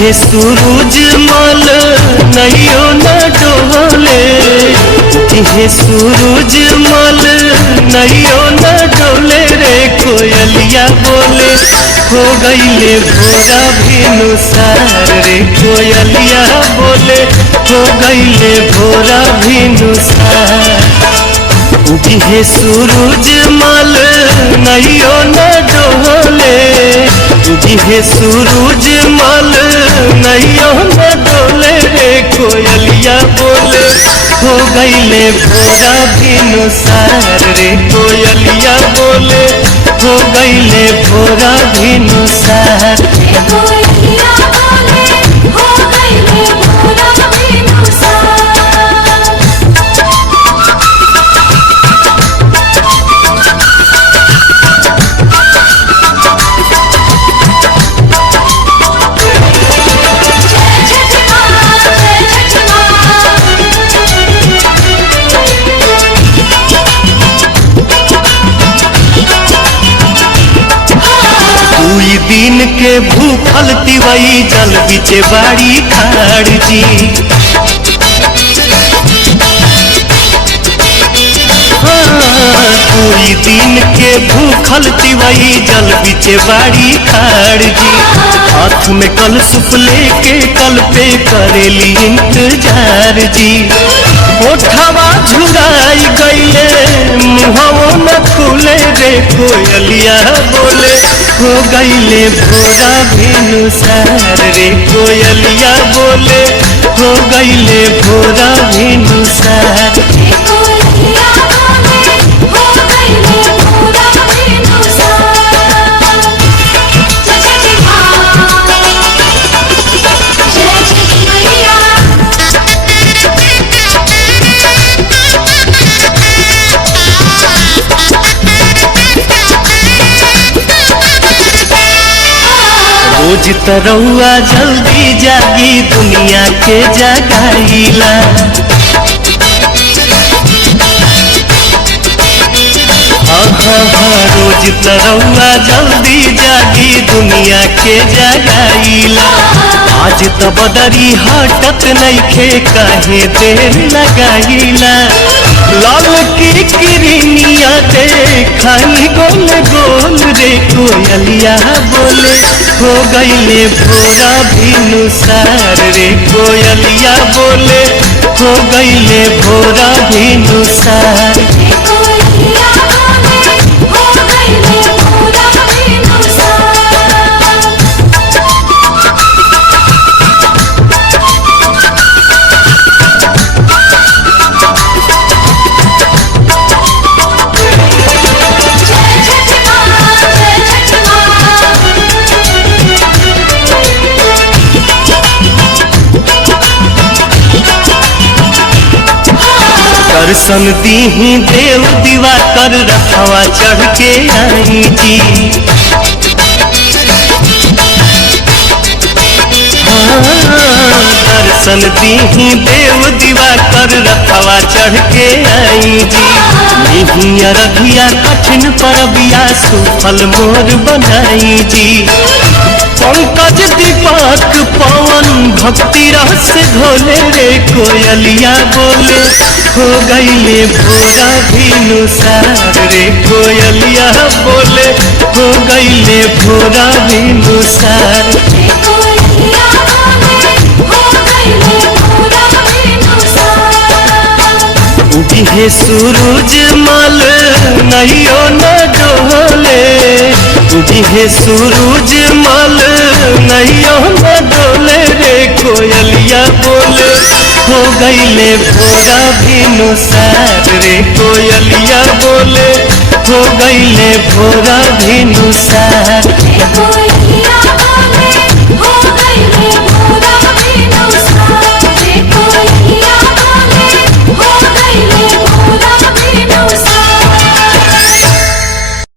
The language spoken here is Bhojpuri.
उगे सूरज मल नैयो न डोले, उगे सूरज मल नैयो न डोले रे कोयलिया बोले हो गईले भोरा भिनुसार रे कोयलिया बोले हो गईले भोरा भिनुसार। उगे सूरज मल नैयो न डोले, उगे सूरज मल नैयो न डोले रे कोयलिया बोले हो गईले भोरा भिनुसार रे कोयलिया बोले हो गईले भोरा भिनुसार। दुई दिन के भूखल तिवई जल बिचे बाड़ी खाड़ जी, दुई दिन के भूखल तिवई जल बिचे बाड़ी खाड़ जी। हाथ में कल सुप लेके कल पे करेली इंतजार जी। ओठवा झुराई गईले मुहवो न खुले रे कोयलिया बोले हो गईले भोरा भिनुसार रे कोयलिया बोले हो गईले भोरा भिनुसार। रोज तरौआ जल्दी जागी दुनिया के जगाईला, रोज तरौआ जल्दी जागी दुनिया के जगाईला। आज तो बदरी हटत नइखे काहे देर लगाईला। लाल की किरनिया देखाई गोल गोल रे कोयलिया बोले हो गईले भोरा भिनुसार रे कोयलिया बोले हो गईले भोरा भिनुसार। दर्शन दीही देव दीवा कर रखवा चढ़ के आई जी। दर्शन दीही देव दीवा कर रखवा चढ़ के आई जी। निहिया रघिया कठिन परबिया सुफल मोर बनाई जी। पंकज दीपक पवन भक्ति रस घोले रे कोयलिया बोले हो गईले भोरा भिनुसार रे कोयलिया बोले हो गईले भोरा भिनुसार। उगे सूरज मल नैयो न डोले, उगे सूरज मल नैयो न डोले रे कोयलिया बोले हो गईले भोरा भिनुसार रे कोयलिया बोले हो गईले भोरा भिनुसार।